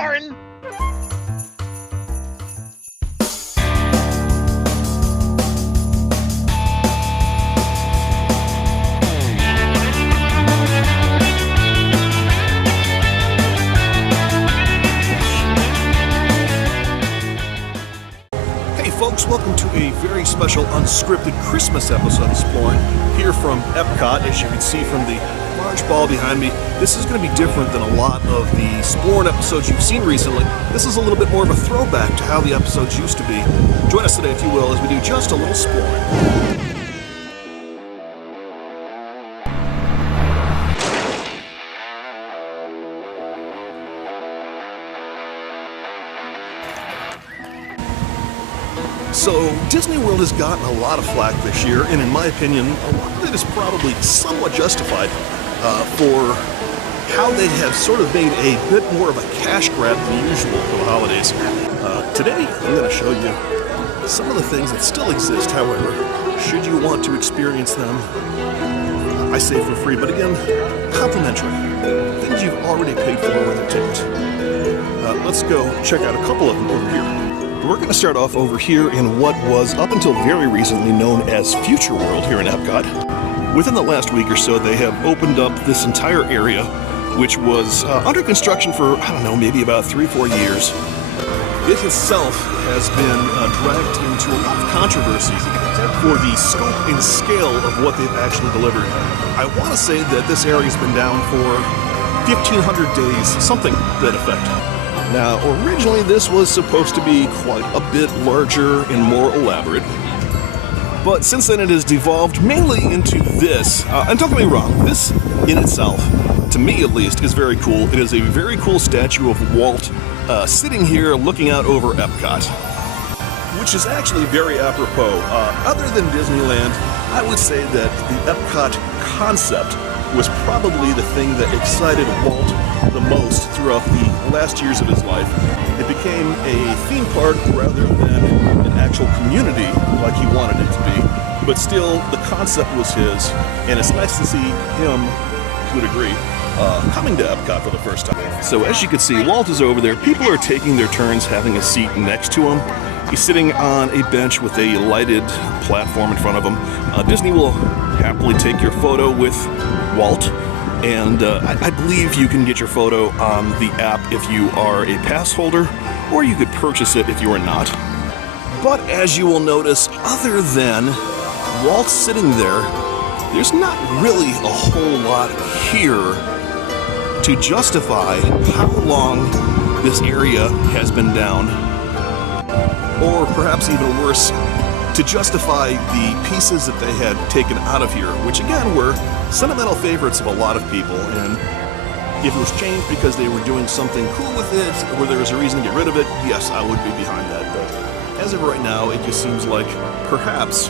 Splorin! Folks, welcome to a very special unscripted Christmas episode of Splorin here from Epcot. As you can see from the large ball behind me, this is going to be different than a lot of the Splorin episodes you've seen recently. This is a little bit more of a throwback to how the episodes used to be. Join us today, if you will, as we do just a little Splorin. So, Disney World has gotten a lot of flack this year, and in my opinion, a lot of it is probably somewhat justified for how they have sort of made a bit more of a cash grab than usual for the holidays. Today, I'm going to show you some of the things that still exist, however, should you want to experience them, I say for free, but again, complimentary. Things you've already paid for with a ticket. Let's go check out a couple of them over here. We're going to start off over here in what was, up until very recently, known as Future World here in Epcot. Within the last week or so, they have opened up this entire area, which was under construction for, I don't know, maybe about 3-4 years. It itself has been dragged into a lot of controversy for the scope and scale of what they've actually delivered. I want to say that this area has been down for 1,500 days, something to that effect. Now, originally this was supposed to be quite a bit larger and more elaborate, but since then it has devolved mainly into this, and don't get me wrong, this in itself, to me at least, is very cool. It is a very cool statue of Walt sitting here looking out over Epcot, which is actually very apropos. Other than Disneyland, I would say that the Epcot concept was probably the thing that excited Walt the most throughout the last years of his life. It became a theme park rather than an actual community like he wanted it to be. But still, the concept was his, and it's nice to see him, to a degree, coming to Epcot for the first time. So as you can see, Walt is over there. People are taking their turns having a seat next to him. He's sitting on a bench with a lighted platform in front of him. Disney will happily take your photo with Walt, and I believe you can get your photo on the app if you are a pass holder, or you could purchase it if you are not. But as you will notice, other than Walt sitting there, there's not really a whole lot here to justify how long this area has been down, or perhaps even worse, to justify the pieces that they had taken out of here, which again were sentimental favorites of a lot of people. And if it was changed because they were doing something cool with it, or there was a reason to get rid of it, yes, I would be behind that. But as of right now, it just seems like perhaps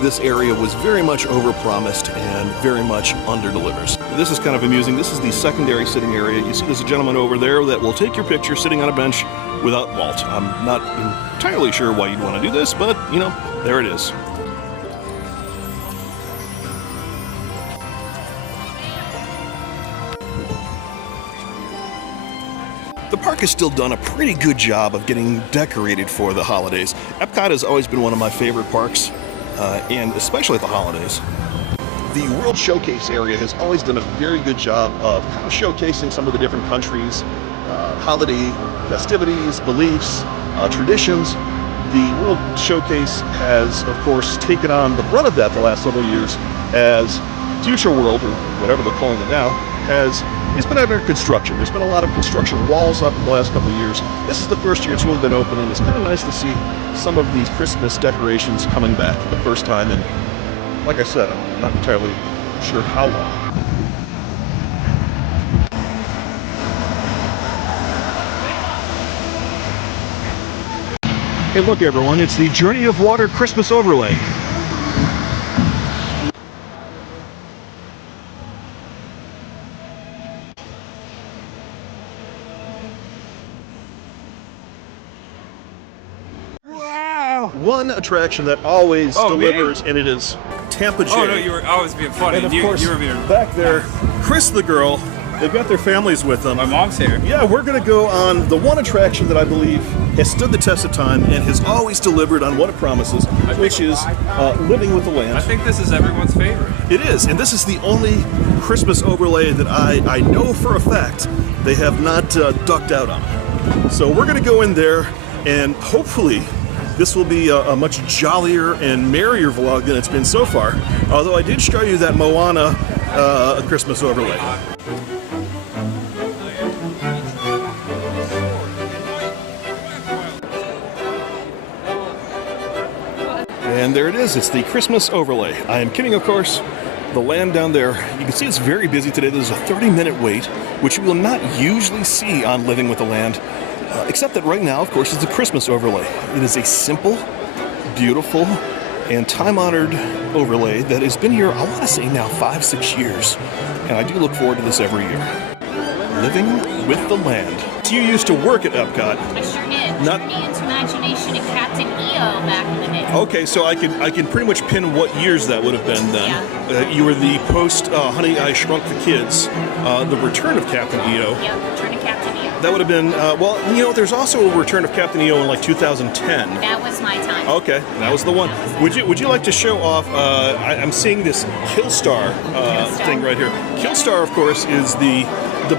this area was very much overpromised and very much underdelivers. This is kind of amusing. This is the secondary sitting area. You see there's a gentleman over there that will take your picture sitting on a bench without Walt. I'm not entirely sure why you'd want to do this, but, you know, there it is. The park has still done a pretty good job of getting decorated for the holidays. Epcot has always been one of my favorite parks, and especially at the holidays. The World Showcase area has always done a very good job of kind of showcasing some of the different countries' holiday festivities, beliefs, traditions. The World Showcase has, of course, taken on the brunt of that the last several years, as Future World, or whatever they're calling it now, it's been under construction. There's been a lot of construction walls up in the last couple of years. This is the first year it's really been open, and it's kind of nice to see some of these Christmas decorations coming back for the first time. And like I said, I'm not entirely sure how long. Hey, look, everyone, it's the Journey of Water Christmas overlay. Wow! One attraction that always delivers, and it is Tampa J. Oh no, I was being funny. And of course, you were being back there, Chris the girl, They've got their families with them. My mom's here. Yeah, we're going to go on the one attraction that I believe has stood the test of time and has always delivered on what it promises, which is living with the land. I think this is everyone's favorite. It is, and this is the only Christmas overlay that I know for a fact they have not ducked out on. So we're going to go in there, and hopefully this will be a much jollier and merrier vlog than it's been so far. Although I did show you that Moana Christmas overlay. And there it is, it's the Christmas overlay. I am kidding, of course. The land down there, you can see it's very busy today. There's a 30-minute wait, which you will not usually see on Living with the Land, except that right now, of course, it's a Christmas overlay. It is a simple, beautiful, and time-honored overlay that has been here, I want to say now, 5-6 years. And I do look forward to this every year. Living with the Land. You used to work at Epcot. I sure did. Turned me into Imagination and Captain EO back in the day. Okay, so I can pretty much pin what years that would have been then. Yeah. You were the post Honey, I Shrunk the Kids, the return of Captain EO. Yep, Return of Captain EO. That would have been, well, you know, there's also a return of Captain EO in like 2010. That was my time. Okay, that was the one. Would you like to show off, I'm seeing this Killstar thing right here. Killstar, of course, is the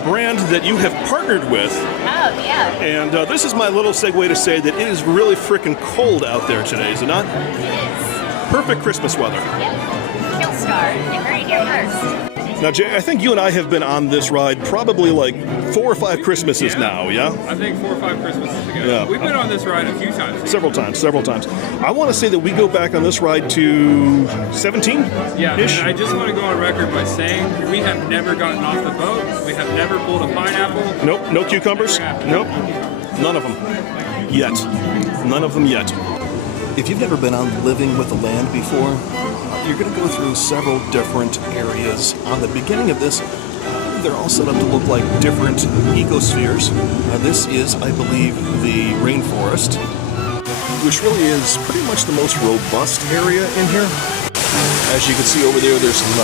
brand that you have partnered with. Oh, yeah. And this is my little segue to say that it is really frickin' cold out there today, is it not? It is. Perfect Christmas weather. Yep. Killstar. You heard it here first. Now, Jay, I think you and I have been on this ride probably like 4 or 5 Christmases now, yeah? I think 4 or 5 Christmases ago. Yeah. We've been on this ride a few times. Several times. I want to say that we go back on this ride to 17-ish. Yeah, and I just want to go on record by saying we have never gotten off the boat. We have never pulled a pineapple. Nope, no cucumbers. Nope, none of them. Yet. None of them yet. If you've never been on Living with the Land before, you're going to go through several different areas. On the beginning of this, they're all set up to look like different ecospheres. This is, I believe, the rainforest, which really is pretty much the most robust area in here. As you can see over there, there's some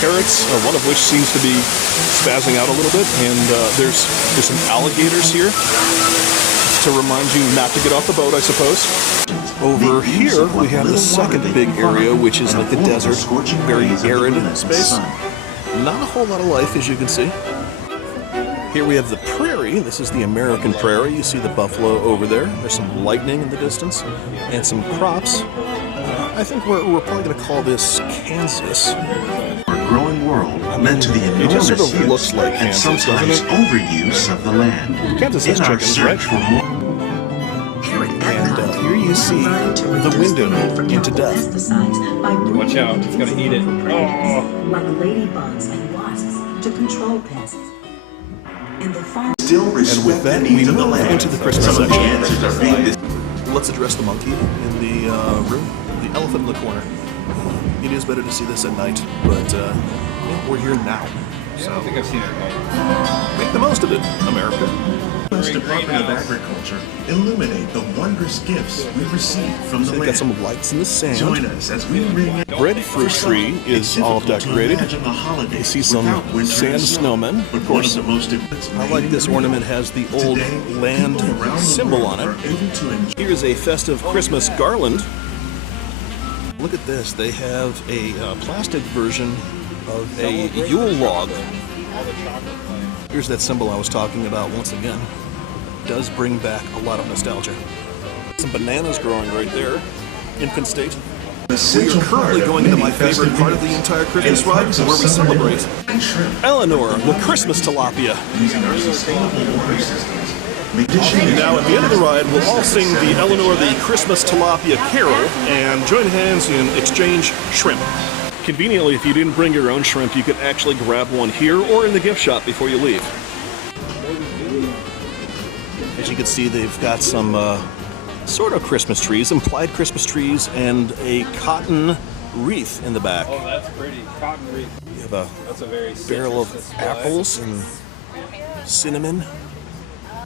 parrots, one of which seems to be spazzing out a little bit, and there's some alligators here to remind you not to get off the boat, I suppose. Over here, we have the second big area, which is like the desert, very arid space. Not a whole lot of life, as you can see. Here we have the prairie. This is the American prairie. You see the buffalo over there. There's some lightning in the distance and some crops. I think we're probably going to call this Kansas. Our growing world led to the It enormous just sort of use looks like and Kansas, sometimes doesn't it? overuse of the land. Kansas has In our chickens, search right? for more And here you see the window into death. Watch out, it's going to eat it. Oh. Like ladybugs and wasps to control pests. And the farm still And respect with that, the we needs of the move land. into the Christmas Some of the section. answers are being Let's address the monkey in the room, the elephant in the corner. It is better to see this at night, but yeah, we're here now. I don't think I've seen it. Make the most of it, America. U.S. Department of Agriculture illuminate the wondrous gifts we receive from the They've got land. some lights in the sand. Join us as we ring in. Breadfruit tree is all decorated. You see some sand snowmen, of course. I like this ornament has the old land symbol on it. Here's a festive Christmas garland. Look at this. They have a plastic version of a Yule log. Here's that symbol I was talking about once again. Does bring back a lot of nostalgia. Some bananas growing right there. Infant state. We are currently going into my favorite part of the entire Christmas ride, where we celebrate Eleanor, the Christmas tilapia. Using our sustainable water systems. Now, at the end of the ride, we'll all sing the Eleanor the Christmas Tilapia Carol and join hands in exchange shrimp. Conveniently, if you didn't bring your own shrimp, you could actually grab one here or in the gift shop before you leave. As you can see, they've got some sort of Christmas trees, implied Christmas trees, and a cotton wreath in the back. Oh, that's pretty. Cotton wreath. You have That's a very a barrel of display. apples and cinnamon.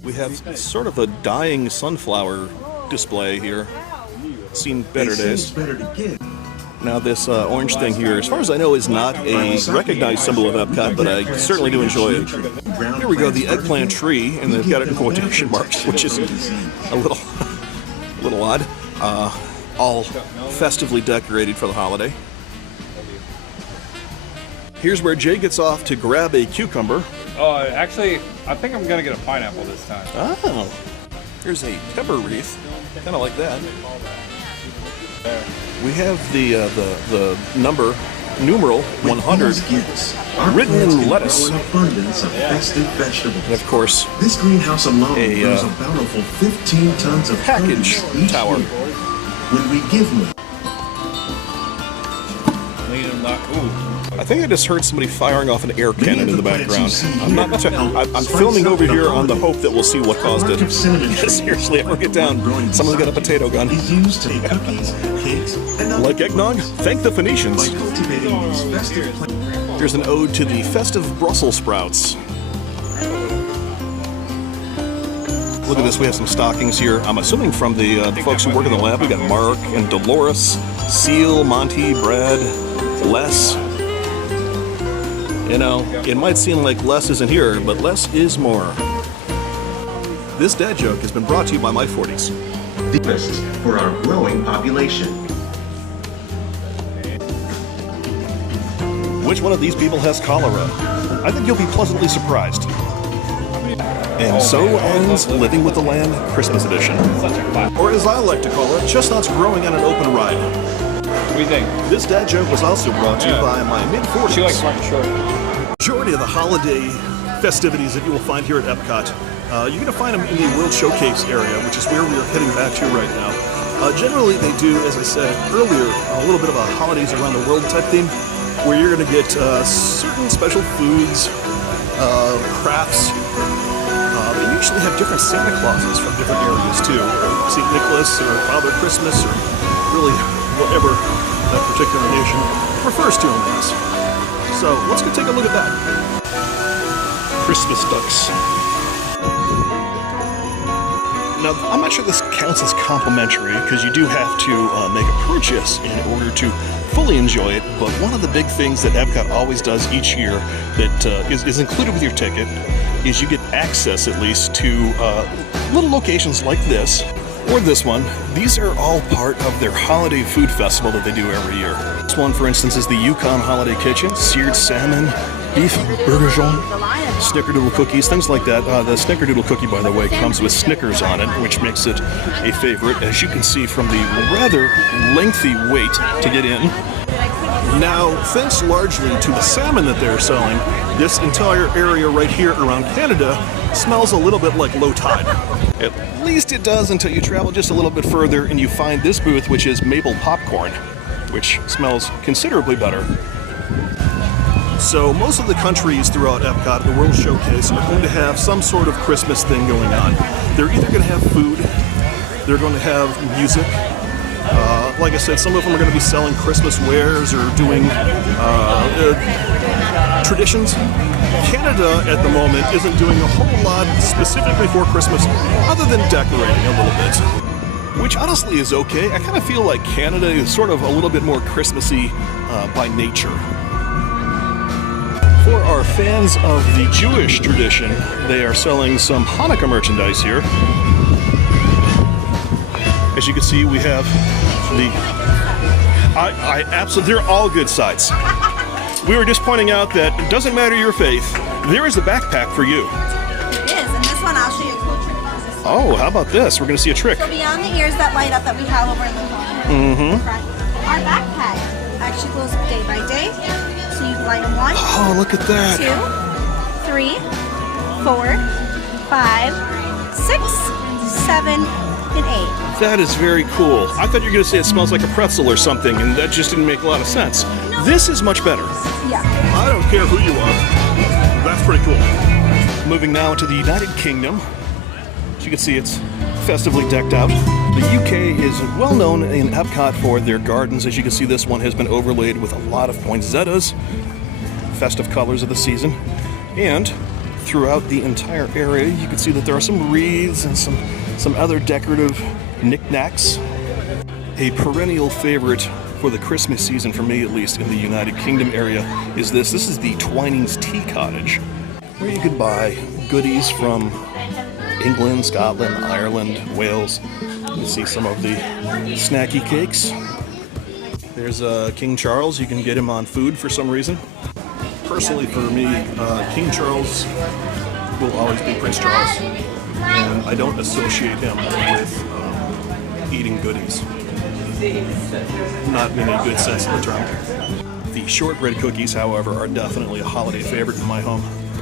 We have sort of a dying sunflower display here. Seen better days. Better to give. Now this orange thing here, as far as I know, is not a recognized symbol of Epcot, but I certainly do enjoy it. Here we go, the eggplant tree, and they've got it in quotation marks, which is a little odd. All festively decorated for the holiday. Here's where Jay gets off to grab a cucumber. Oh, actually, I think I'm gonna get a pineapple this time. Oh, here's a pepper wreath, kind of like that. We have the numeral 100 written in lettuce. An abundance of festive vegetables. And of course, This greenhouse alone grows a bountiful 15 tons of package produce each tower. year. When we give them, Lean and left. Ooh. I think I just heard somebody firing off an air cannon in the background. I'm not. I'm Spice filming up over the here on the holiday. hope that we'll see what caused it. Bark of cinnamon trees. Seriously, ever get down, someone's got a potato gun. is used to make cookies, cakes, and other Like eggnog? Thank the by Phoenicians. cultivating these festive plants. Here's an ode to the festive Brussels sprouts. Look at this, we have some stockings here. I'm assuming from the folks who work in the lab. We got Mark and Dolores, Seal, Monty, Brad, Les. You know, it might seem like less isn't here, but less is more. This dad joke has been brought to you by my 40s. Deepest for our growing population. Which one of these people has cholera? I think you'll be pleasantly surprised. And so ends Living with the Land Christmas Edition. Or as I like to call it, chestnuts growing on an open ride. What do you think? This dad joke was also brought to you by my mid-40s. She likes Martin Short. Majority of the holiday festivities that you will find here at Epcot, you're going to find them in the World Showcase area, which is where we are heading back to right now. Generally, they do, as I said earlier, a little bit of a holidays around the world type theme, where you're going to get certain special foods, crafts. They usually have different Santa Clauses from different areas too, or St. Nicholas or Father Christmas, or really whatever that particular nation refers to them as. So let's go take a look at that. Christmas ducks. Now, I'm not sure this counts as complimentary because you do have to make a purchase in order to fully enjoy it, but one of the big things that Epcot always does each year that is included with your ticket is you get access, at least, to little locations like this, or this one. These are all part of their holiday food festival that they do every year. This one, for instance, is the Yukon Holiday Kitchen, seared salmon, beef bourguignon, snickerdoodle cookies, things like that. The snickerdoodle cookie, by the way, comes with Snickers on it, which makes it a favorite, as you can see from the rather lengthy wait to get in. Now, thanks largely to the salmon that they're selling, this entire area right here around Canada smells a little bit like low tide. At least it does until you travel just a little bit further and you find this booth, which is maple popcorn, which smells considerably better. So most of the countries throughout Epcot, the World Showcase, are going to have some sort of Christmas thing going on. They're either going to have food, they're going to have music. Like I said, some of them are going to be selling Christmas wares or doing traditions. Canada, at the moment, isn't doing a whole lot specifically for Christmas, other than decorating a little bit. Which honestly is okay. I kind of feel like Canada is sort of a little bit more Christmassy by nature. For our fans of the Jewish tradition, they are selling some Hanukkah merchandise here. As you can see, we have the... I absolutely... They're all good sides. We were just pointing out that it doesn't matter your faith, there is a backpack for you. It is, and this one I'll show you a cool trick about this one. Oh, how about this? We're going to see a trick. So beyond the ears that light up that we have over in the corner, our backpack actually glows day by day. So you can light them 1, Oh, look at that. 2, 3, 4, 5, 6, 7, and 8. That is very cool. I thought you were going to say it smells like a pretzel or something, and that just didn't make a lot of sense. This is much better. Yeah. I don't care who you are. That's pretty cool. Moving now to the United Kingdom. As you can see, it's festively decked out. The UK is well known in Epcot for their gardens. As you can see, this one has been overlaid with a lot of poinsettias, festive colors of the season. And throughout the entire area, you can see that there are some wreaths and some other decorative knickknacks. A perennial favorite for the Christmas season, for me at least, in the United Kingdom area, is this. This is the Twinings Tea Cottage, where you could buy goodies from England, Scotland, Ireland, Wales. You can see some of the snacky cakes. There's King Charles. You can get him on food for some reason. Personally, for me, King Charles will always be Prince Charles, and I don't associate him with eating goodies. Not in a good sense of the term. The shortbread cookies, however, are definitely a holiday favorite in my home.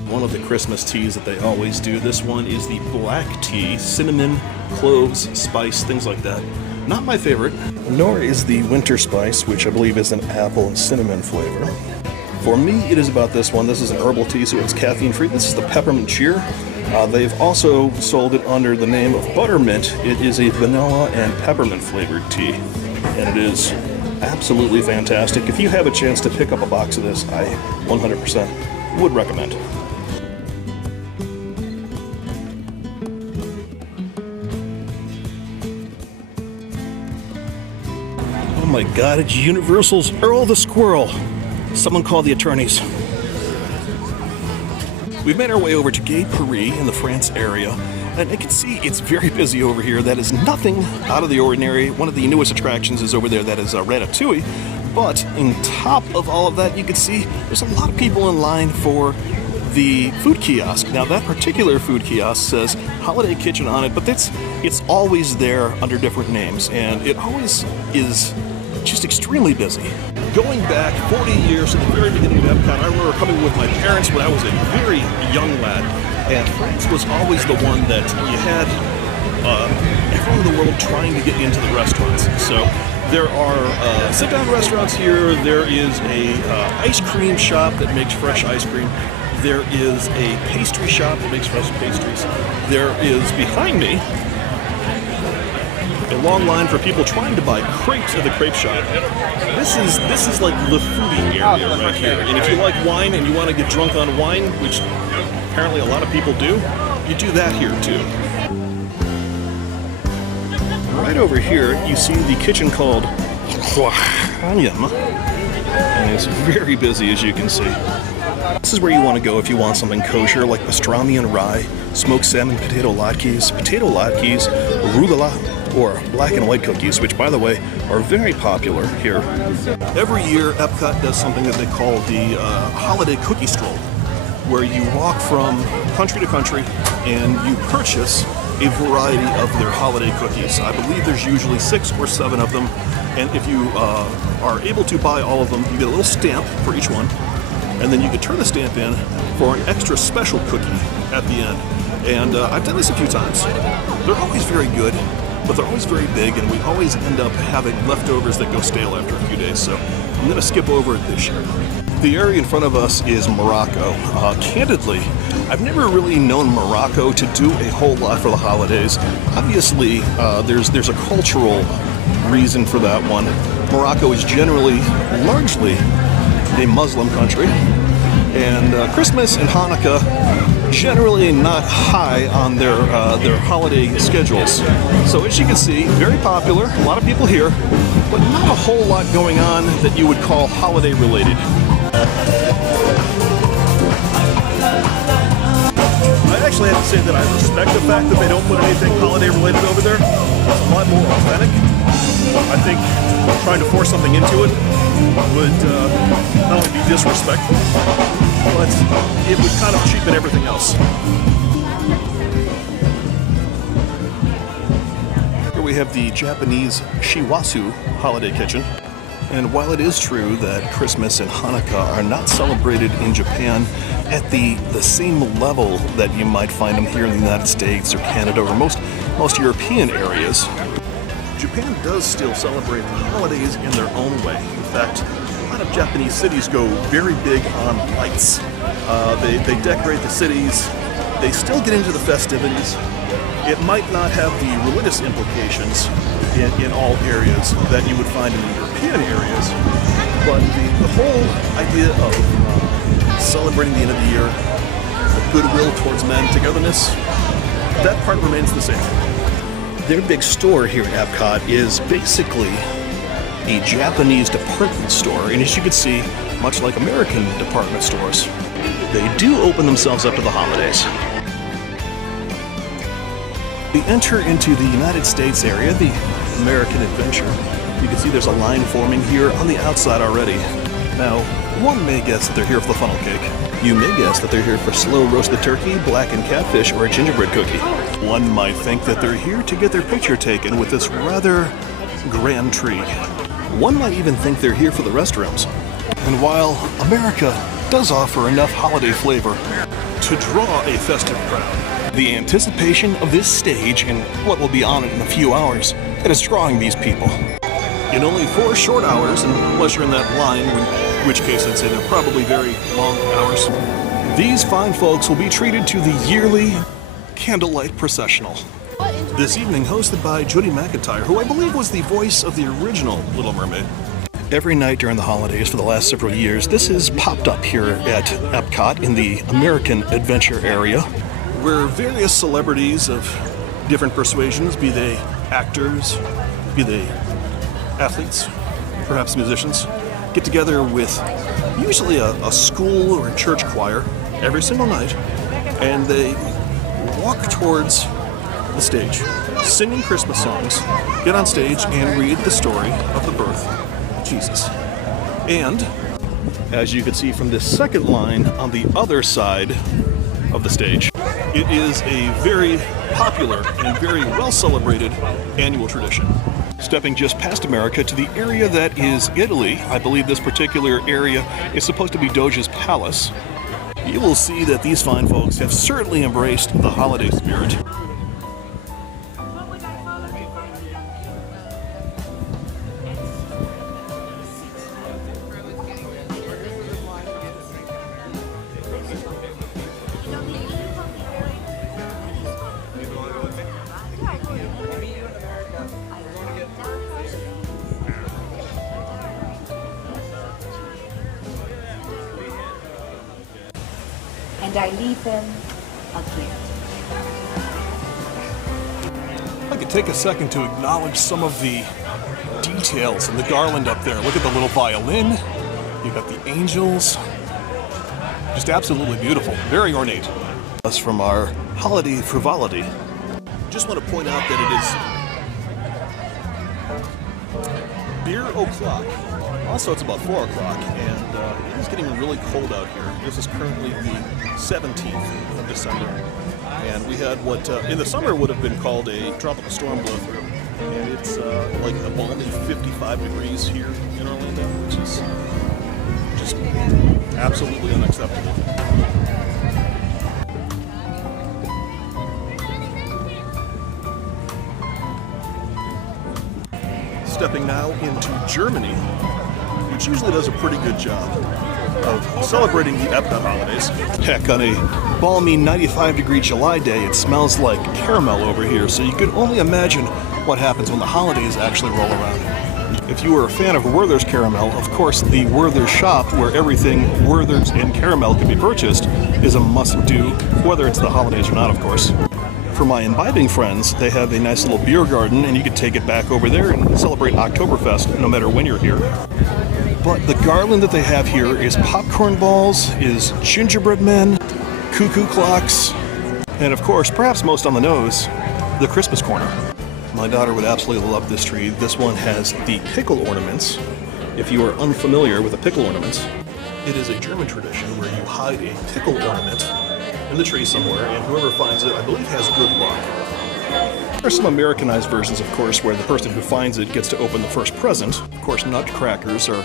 One of the Christmas teas that they always do, this one is the black tea, cinnamon, cloves, spice, things like that. Not my favorite, nor is the winter spice, which I believe is an apple and cinnamon flavor. For me, it is about this one. This is an herbal tea, so it's caffeine-free. This is the peppermint cheer. They've also sold it under the name of buttermint. It is a vanilla and peppermint flavored tea, and it is absolutely fantastic. If you have a chance to pick up a box of this, I 100% would recommend. Oh my God, it's Universal's Earl the Squirrel. Someone call the attorneys. We've made our way over to Gay Paris in the France area, and you can see it's very busy over here. That is nothing out of the ordinary. One of the newest attractions is over there, that is Ratatouille. But on top of all of that, you can see there's a lot of people in line for the food kiosk. Now, that particular food kiosk says Holiday Kitchen on it, but it's always there under different names, and it always is just extremely busy. Going back 40 years to the very beginning of Epcot, I remember coming with my parents when I was a very young lad, and France was always the one that you had everyone in the world trying to get into the restaurants. So there are sit-down restaurants here. There is a ice cream shop that makes fresh ice cream. There is a pastry shop that makes fresh pastries. There is, behind me, a long line for people trying to buy crepes at the crepe shop. This is like the foodie area right here. And if you like wine and you want to get drunk on wine, which apparently a lot of people do, you do that here too. Right over here, you see the kitchen called Hanyam, and it's very busy, as you can see. This is where you want to go if you want something kosher, like pastrami and rye, smoked salmon potato latkes, arugula, or black and white cookies, which, by the way, are very popular here. Every year, Epcot does something that they call the holiday cookie stroll, where you walk from country to country and you purchase a variety of their holiday cookies. I believe there's usually 6 or 7 of them, and if you are able to buy all of them, you get a little stamp for each one, and then you can turn the stamp in for an extra special cookie at the end. And I've done this a few times. They're always very good, but they're always very big, and we always end up having leftovers that go stale after a few days, so I'm going to skip over it this year. The area in front of us is Morocco. Candidly, I've never really known Morocco to do a whole lot for the holidays. Obviously, there's a cultural reason for that one. Morocco is generally, largely, a Muslim country, and Christmas and Hanukkah generally not high on their holiday schedules. So as you can see, very popular, a lot of people here, but not a whole lot going on that you would call holiday related. I actually have to say that I respect the fact that they don't put anything holiday related over there. It's a lot more authentic. I think trying to force something into it would not only be disrespectful, but it would kind of cheapen everything else. Here we have the Japanese Shiwasu holiday kitchen. And while it is true that Christmas and Hanukkah are not celebrated in Japan at the same level that you might find them here in the United States or Canada or most European areas, Japan does still celebrate the holidays in their own way. In fact, a lot of Japanese cities go very big on lights. They decorate the cities. They still get into the festivities. It might not have the religious implications in all areas that you would find in the European areas, but the whole idea of celebrating the end of the year, the goodwill towards men, togetherness, that part remains the same. Their big store here at Epcot is basically a Japanese department store, and as you can see, much like American department stores, they do open themselves up to the holidays. We enter into the United States area, the American Adventure. You can see there's a line forming here on the outside already. Now, one may guess that they're here for the funnel cake. You may guess that they're here for slow roasted turkey, blackened catfish, or a gingerbread cookie. One might think that they're here to get their picture taken with this rather grand tree. One might even think they're here for the restrooms. And while America does offer enough holiday flavor to draw a festive crowd, the anticipation of this stage and what will be on it in a few hours that is drawing these people. In only 4 short hours, unless you're in that line, in which case I'd say they're probably very long hours, these fine folks will be treated to the yearly candlelight processional. This evening hosted by Judy McIntyre, who I believe was the voice of the original Little Mermaid. Every night during the holidays for the last several years, this has popped up here at Epcot in the American Adventure area, where various celebrities of different persuasions, be they actors, be they athletes, perhaps musicians, get together with usually a school or a church choir every single night, and they walk towards the stage, singing Christmas songs, get on stage and read the story of the birth of Jesus. And, as you can see from this second line on the other side of the stage, it is a very popular and very well celebrated annual tradition. Stepping just past America to the area that is Italy, I believe this particular area is supposed to be Doge's palace, you will see that these fine folks have certainly embraced the holiday spirit. And I leave them a gift. I'd like to take a second to acknowledge some of the details in the garland up there. Look at the little violin. You've got the angels. Just absolutely beautiful. Very ornate. That's from our holiday frivolity. Just want to point out that it is beer o'clock. Also, it's about 4 o'clock, and it is getting really cold out here. This is currently the 17th of December, and we had what in the summer would have been called a tropical storm blow through, and it's like a balmy 55 degrees here in Orlando, which is just absolutely unacceptable. Stepping now into Germany, which usually does a pretty good job of celebrating the Epcot holidays. Heck, on a balmy 95-degree July day, it smells like caramel over here, so you can only imagine what happens when the holidays actually roll around. If you were a fan of Werther's Caramel, of course the Werther's shop, where everything Werther's and caramel can be purchased, is a must-do, whether it's the holidays or not, of course. For my imbibing friends, they have a nice little beer garden, and you can take it back over there and celebrate Oktoberfest no matter when you're here. But the garland that they have here is popcorn balls, is gingerbread men, cuckoo clocks, and of course, perhaps most on the nose, the Christmas corner. My daughter would absolutely love this tree. This one has the pickle ornaments. If you are unfamiliar with the pickle ornaments, it is a German tradition where you hide a pickle ornament in the tree somewhere, and whoever finds it, I believe, has good luck. There are some Americanized versions, of course, where the person who finds it gets to open the first present. Of course, nutcrackers are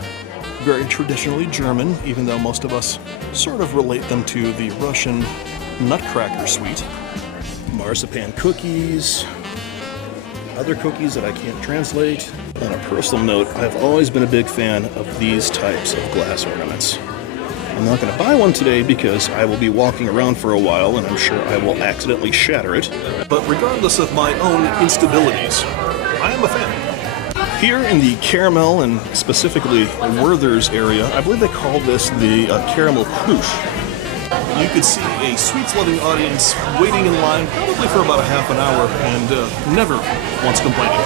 very traditionally German, even though most of us sort of relate them to the Russian nutcracker sweet. Marzipan cookies, other cookies that I can't translate. On a personal note, I've always been a big fan of these types of glass ornaments. I'm not going to buy one today because I will be walking around for a while and I'm sure I will accidentally shatter it. But regardless of my own instabilities, I am a fan. Here in the caramel and specifically Werther's area, I believe they call this the caramel plush. You could see a sweets-loving audience waiting in line probably for about a half an hour and never once complaining.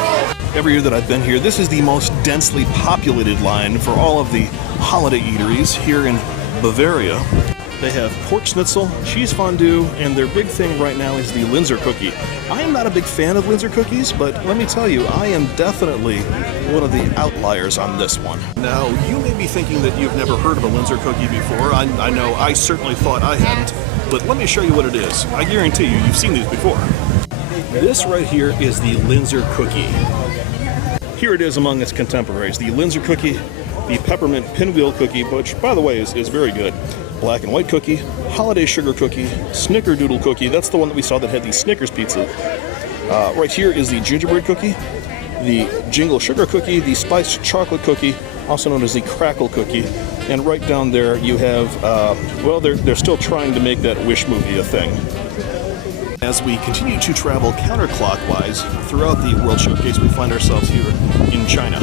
every year that I've been here, this is the most densely populated line for all of the holiday eateries here in Bavaria. They have pork schnitzel, cheese fondue, and their big thing right now is the Linzer cookie. I am not a big fan of Linzer cookies, but let me tell you, I am definitely one of the outliers on this one. Now, you may be thinking that you've never heard of a Linzer cookie before. I know I certainly thought I hadn't, but let me show you what it is. I guarantee you, you've seen these before. This right here is the Linzer cookie. Here it is among its contemporaries. The Linzer cookie, the peppermint pinwheel cookie, which, by the way, is very good. Black and white cookie, holiday sugar cookie, snickerdoodle cookie. That's the one that we saw that had the Snickers pizza. Right here is the gingerbread cookie, the jingle sugar cookie, the spiced chocolate cookie, also known as the crackle cookie. And right down there you have, well, they're still trying to make that Wish movie a thing. As we continue to travel counterclockwise throughout the World Showcase, we find ourselves here in China.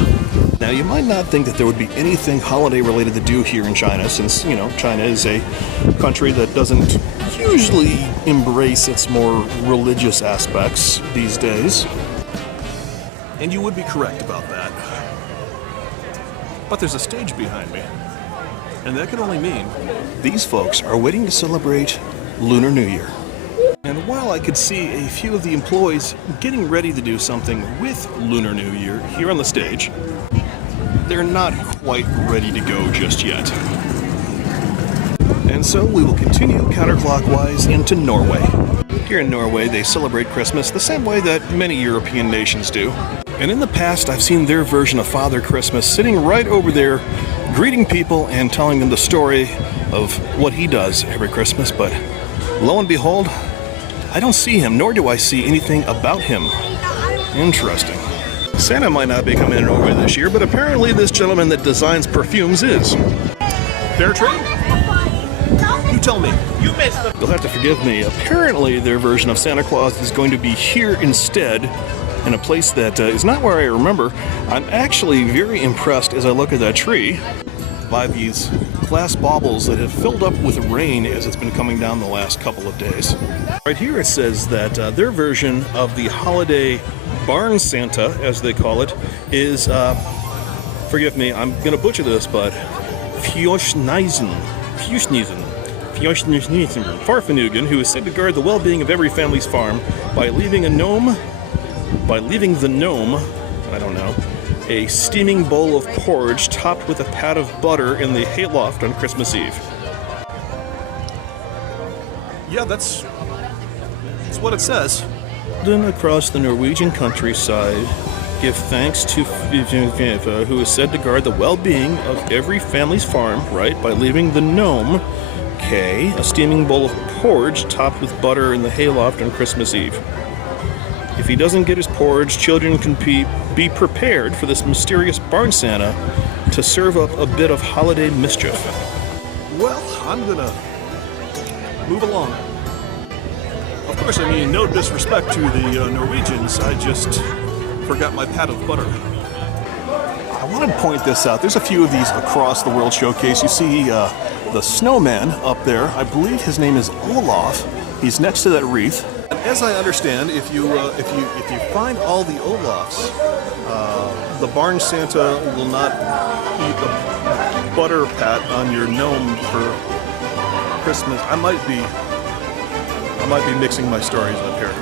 Now, you might not think that there would be anything holiday related to do here in China, since, you know, China is a country that doesn't usually embrace its more religious aspects these days. And you would be correct about that. But there's a stage behind me. And that can only mean these folks are waiting to celebrate Lunar New Year. And while I could see a few of the employees getting ready to do something with Lunar New Year here on the stage, they're not quite ready to go just yet. And so we will continue counterclockwise into Norway. Here in Norway, they celebrate Christmas the same way that many European nations do. And in the past, I've seen their version of Father Christmas sitting right over there, greeting people and telling them the story of what he does every Christmas. But lo and behold, I don't see him, nor do I see anything about him. Interesting. Santa might not be coming to Norway this year, but apparently this gentleman that designs perfumes is. Fair trade? You tell me. You missed them. You'll have to forgive me. Apparently their version of Santa Claus is going to be here instead, in a place that is not where I remember. I'm actually very impressed as I look at that tree by these glass baubles that have filled up with rain as it's been coming down the last couple of days. Right here it says that their version of the holiday barn Santa, as they call it, is, forgive me, I'm going to butcher this, but Fjorsneisen, Farfanugan, who is said to guard the well-being of every family's farm by leaving the gnome, I don't know, a steaming bowl of porridge topped with a pat of butter in the hayloft on Christmas Eve. Yeah, that's what it says. Then across the Norwegian countryside, give thanks to who is said to guard the well-being of every family's farm, right, by leaving the gnome, K, a steaming bowl of porridge topped with butter in the hayloft on Christmas Eve. If he doesn't get his porridge, children can be prepared for this mysterious barn Santa to serve up a bit of holiday mischief. Well, I'm gonna move along. Of course, I mean, no disrespect to the Norwegians, I just forgot my pat of butter. I want to point this out. There's a few of these across the World Showcase. You see the snowman up there. I believe his name is Olaf. He's next to that wreath. As I understand, if you find all the Olafs, the barn Santa will not eat the butter pat on your gnome for Christmas. I might be mixing my stories up here.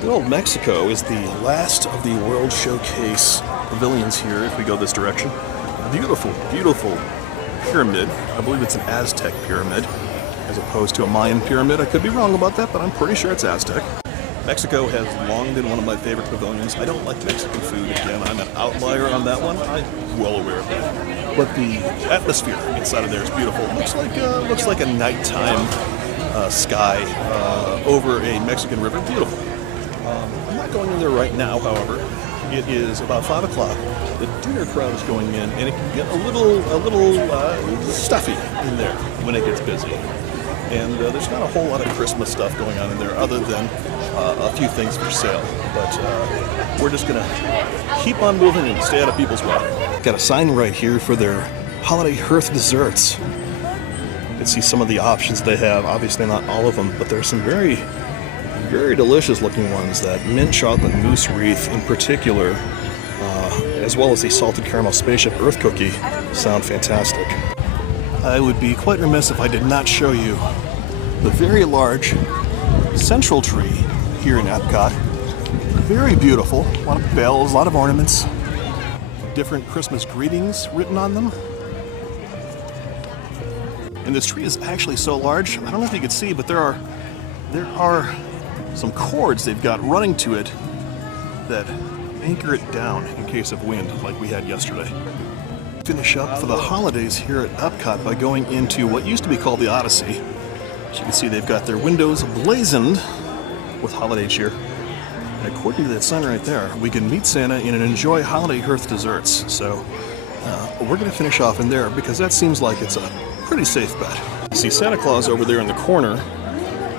Good old Mexico is the last of the World Showcase pavilions here. If we go this direction, beautiful, beautiful pyramid. I believe it's an Aztec pyramid, as opposed to a Mayan pyramid. I could be wrong about that, but I'm pretty sure it's Aztec. Mexico has long been one of my favorite pavilions. I don't like Mexican food. Again, I'm an outlier on that one. I'm well aware of that. But the atmosphere inside of there is beautiful. It looks like a nighttime sky over a Mexican river. Beautiful. I'm not going in there right now, however. It is about 5 o'clock. The dinner crowd is going in, and it can get a little stuffy in there when it gets busy. And there's not a whole lot of Christmas stuff going on in there other than a few things for sale. But we're just going to keep on moving and stay out of people's way. Got a sign right here for their holiday hearth desserts. You can see some of the options they have. Obviously not all of them, but there's some very, very delicious looking ones. That mint chocolate mousse wreath in particular as well as the salted caramel spaceship Earth cookie sound fantastic. I would be quite remiss if I did not show you the very large central tree here in Epcot. Very beautiful, a lot of bells, a lot of ornaments, different Christmas greetings written on them. And this tree is actually so large, I don't know if you can see, but there are some cords they've got running to it that anchor it down in case of wind, like we had yesterday. Finish up for the holidays here at Epcot by going into what used to be called the Odyssey. As you can see, they've got their windows blazoned with holiday cheer. And according to that sign right there, we can meet Santa and enjoy holiday hearth desserts. So we're going to finish off in there because that seems like it's a pretty safe bet. See Santa Claus over there in the corner.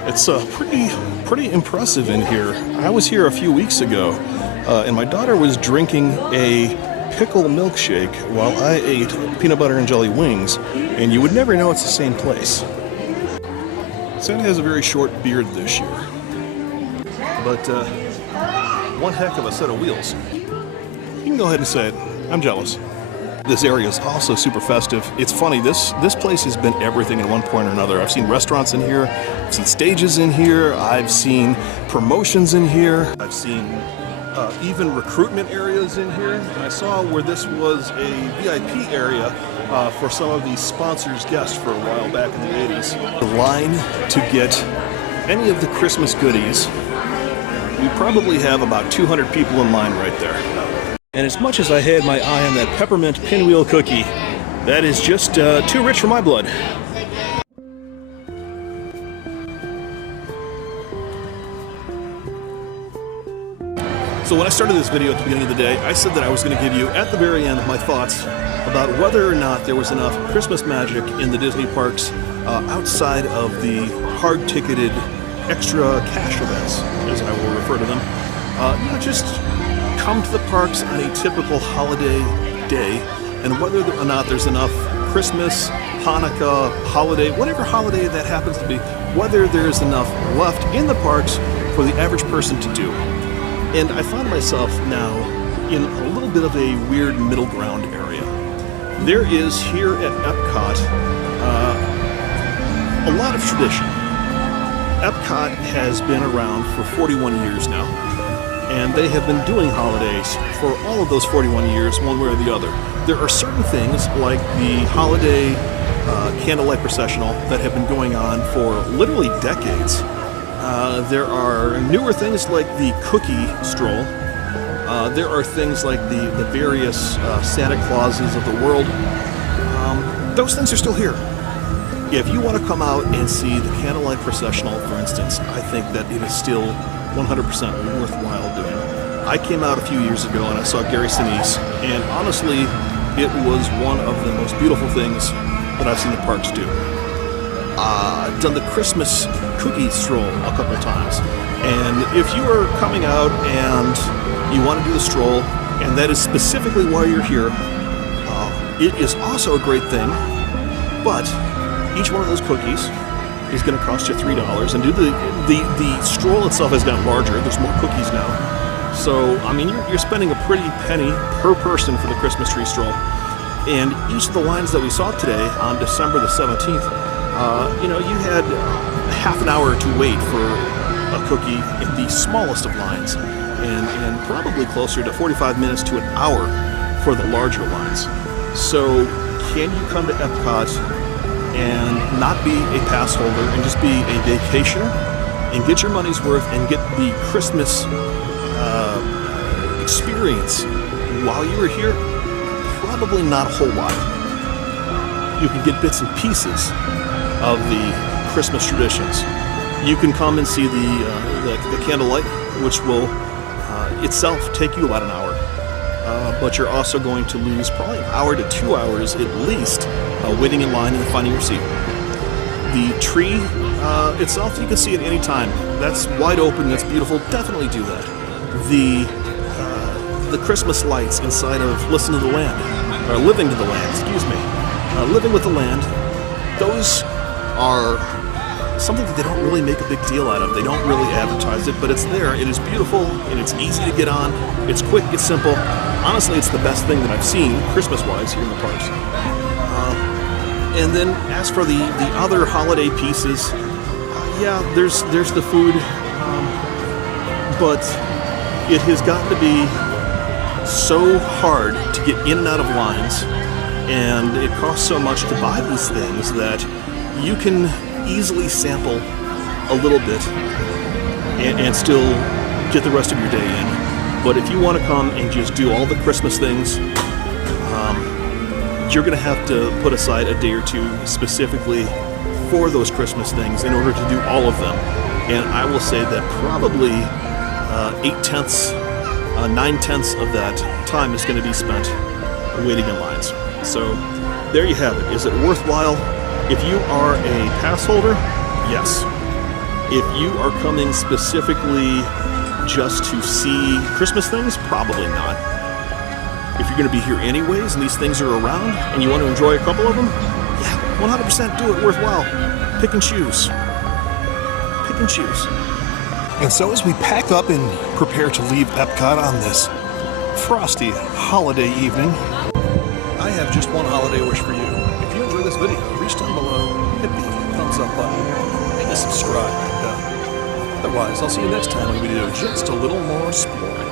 It's pretty impressive in here. I was here a few weeks ago, and my daughter was drinking a pickle milkshake while I ate peanut butter and jelly wings, and you would never know it's the same place. Santa has a very short beard this year, but one heck of a set of wheels. You can go ahead and say it. I'm jealous. This area is also super festive. It's funny, this place has been everything at one point or another. I've seen restaurants in here, I've seen stages in here, I've seen promotions in here, I've seen even recruitment areas in here. And I saw where this was a VIP area for some of the sponsors' guests for a while back in the 80s. The line to get any of the Christmas goodies, we probably have about 200 people in line right there. And as much as I had my eye on that peppermint pinwheel cookie, that is just too rich for my blood. So when I started this video at the beginning of the day, I said that I was going to give you, at the very end, my thoughts about whether or not there was enough Christmas magic in the Disney parks outside of the hard-ticketed extra cash events, as I will refer to them. Just come to the parks on a typical holiday day, and whether or not there's enough Christmas, Hanukkah, holiday, whatever holiday that happens to be, whether there's enough left in the parks for the average person to do. And I find myself now in a little bit of a weird middle ground area. There is here at Epcot a lot of tradition. Epcot has been around for 41 years now, and they have been doing holidays for all of those 41 years, one way or the other. There are certain things like the holiday candlelight processional that have been going on for literally decades. There are newer things like the cookie stroll. There are things like the various Santa Clauses of the world. Those things are still here. If you want to come out and see the candlelight processional, for instance, I think that it is still 100% worthwhile doing. I came out a few years ago and I saw Gary Sinise, and honestly, it was one of the most beautiful things that I've seen the parks do. I've done the Christmas cookie stroll a couple times, and if you are coming out and you want to do the stroll, and that is specifically why you're here, it is also a great thing, but each one of those cookies is going to cost you $3, and the stroll itself has gotten larger. There's more cookies now, so I mean you're spending a pretty penny per person for the Christmas tree stroll. And each of the lines that we saw today on December the 17th, you had half an hour to wait for a cookie in the smallest of lines, and probably closer to 45 minutes to an hour for the larger lines. So can you come to Epcot and not be a pass holder and just be a vacationer and get your money's worth and get the Christmas experience while you were here? Probably not a whole lot. You can get bits and pieces of the Christmas traditions. You can come and see the candlelight, which will itself take you about an hour. But you're also going to lose probably an hour to 2 hours at least waiting in line and finding your seat. The tree itself, you can see it any time. That's wide open, that's beautiful, definitely do that. The Christmas lights inside of Listen to the Land, or Living to the Land, excuse me. Living with the Land, those are something that they don't really make a big deal out of. They don't really advertise it, but it's there. It is beautiful, and it's easy to get on. It's quick, it's simple. Honestly, it's the best thing that I've seen Christmas-wise here in the parks. And then as for the other holiday pieces, yeah, there's the food, but it has gotten to be so hard to get in and out of lines, and it costs so much to buy these things that you can easily sample a little bit and still get the rest of your day in. But if you want to come and just do all the Christmas things, you're going to have to put aside a day or two specifically for those Christmas things in order to do all of them. And I will say that probably 9/10 of that time is going to be spent waiting in lines. So there you have it. Is it worthwhile? If you are a pass holder, yes. If you are coming specifically just to see Christmas things, probably not. If you're going to be here anyways and these things are around and you want to enjoy a couple of them, yeah, 100% do it worthwhile. Pick and choose. Pick and choose. And so as we pack up and prepare to leave Epcot on this frosty holiday evening, I have just one holiday wish for you. If you enjoy this video, reach down below, hit the thumbs up button, and subscribe. Otherwise, I'll see you next time when we do just a little more Splorin.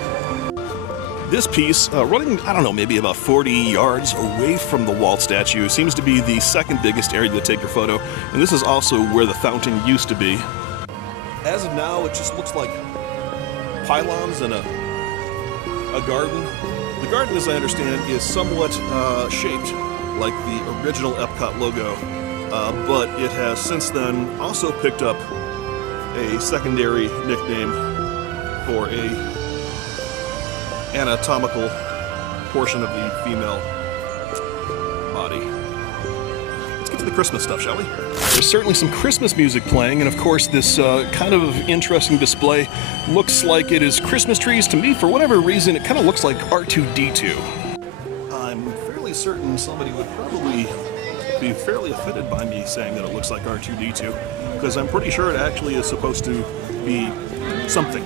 This piece, running, I don't know, maybe about 40 yards away from the wall statue, seems to be the second biggest area to take your photo, and this is also where the fountain used to be. As of now, it just looks like pylons and a garden. The garden, as I understand, is somewhat shaped like the original Epcot logo, but it has since then also picked up a secondary nickname for a anatomical portion of the female body. Let's get to the Christmas stuff, shall we? There's certainly some Christmas music playing, and of course this kind of interesting display looks like it is Christmas trees. To me, for whatever reason, it kind of looks like R2-D2. I'm fairly certain somebody would probably be fairly offended by me saying that it looks like R2-D2, because I'm pretty sure it actually is supposed to be something.